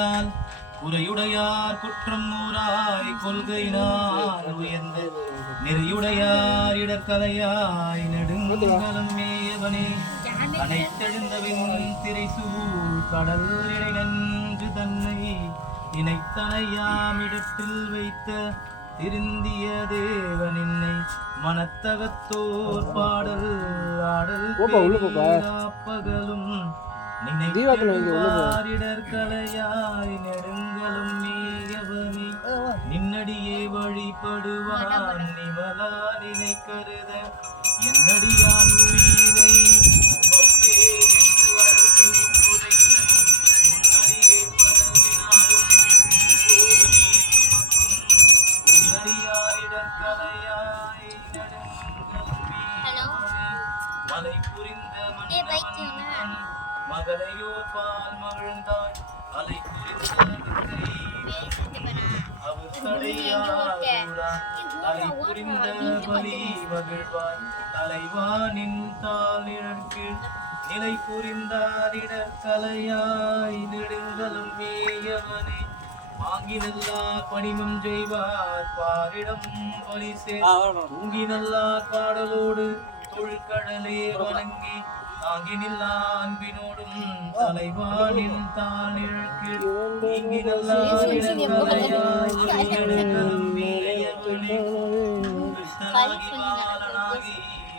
இல்லால் குறையுடையார் குற்றம் ஊராய் கொள்கையினால் உயர்ந்த நெறியுடையார் இடர்கலையாய் நெடுங்கலம் மேயவனே அனைத்தெழுந்தவின் திரைசூழ் கடல் இணை நன்று தன்னை இணைத்தனையாமிடத்தில் வைத்த திருந்திய தேவனின்னை மனத்தகத்தோர் பாடல் ஆடல் பகலும் நினைவாரிடர்களையாய் நெடுங்கலும் மேயவனே நின்னடியே வழிபடுவான் நிமலா நினை கருத என்னடியான் உயிரை மலை புரிந்த மகளையோர் பால் மகிழ்ந்தாய் அலை புரிந்த பலி மகிழ்வாய் தலைவானின் தாளிற்கு நிலை புரிந்தாரிடர் கலையாய் நெடுங்கலும் மேயவனே வாங்கி நல்லார் பணிமம் செய்வார் பாரிடம் பலி தூங்கி நல்லார் பாடலோடு தொழ்கடலே வணங்கி தாங்கி நில்லா அன்பினோடும் தலைவானின் தானிழக்கு நீங்கி நல்லார் பாலனாகி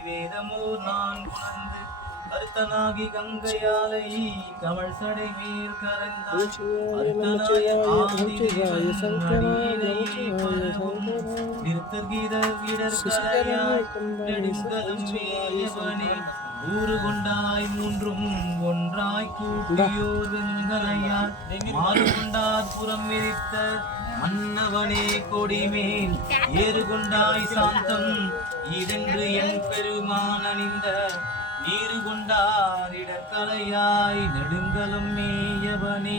வேதமோர் நான் உணர்ந்து கருத்தனாகி கங்கையாலை கமழ் சடை மேல் கரைந்தாய் ஊறு கொண்டாய் மூன்றும் ஒன்றாய் கூட்டியோர் வெங்கலையார் மாறு கொண்டார் புறம் விரித்த மன்னவனே கொடிமேல் ஏறு கொண்டாய் சாந்தம் இதென்று என் பெருமான் அணிந்த நீரு கொண்டார் இடக்கலையாய் நெடுங்கலம் மேயவனே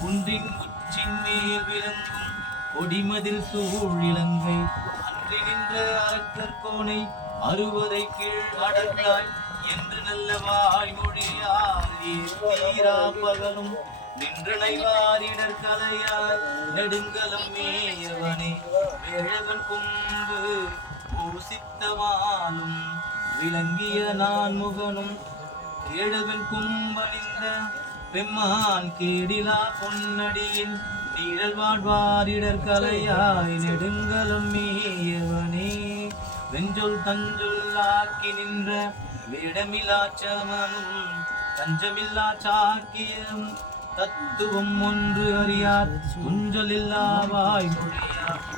குன்றின் உச்சின் மேல் விளங்கும் கொடிமதில் சூழ் இலங்கை அன்றி நின்ற அரக்கற்கோனை அறுவரை கீழ் அடர்ந்தாய் என்று நல்ல வாய்மொழியாரா பகலும் நின்றனைவாரிடர் கலையாய் நெடுங்கலம் மேயவனே வேழவன் கொம்பு பூசித்தவாலும் விளங்கிய நான் முகனும் ஏழவன் கும்பணிந்த பெம்மான் கேடிலா பொன்னடியின் நீழல் வாழ்வாரிடர் கலையாய் நெடுங்கலம் மேயவனே வெஞ்சொல் தஞ்சொல் ஆக்கி நின்ற வேடமில்லாச்சமனும் தஞ்சமில்லா சாக்கியம் தத்துவம் ஒன்று அறியார் துஞ்சலில்லா வாய்மொழியார்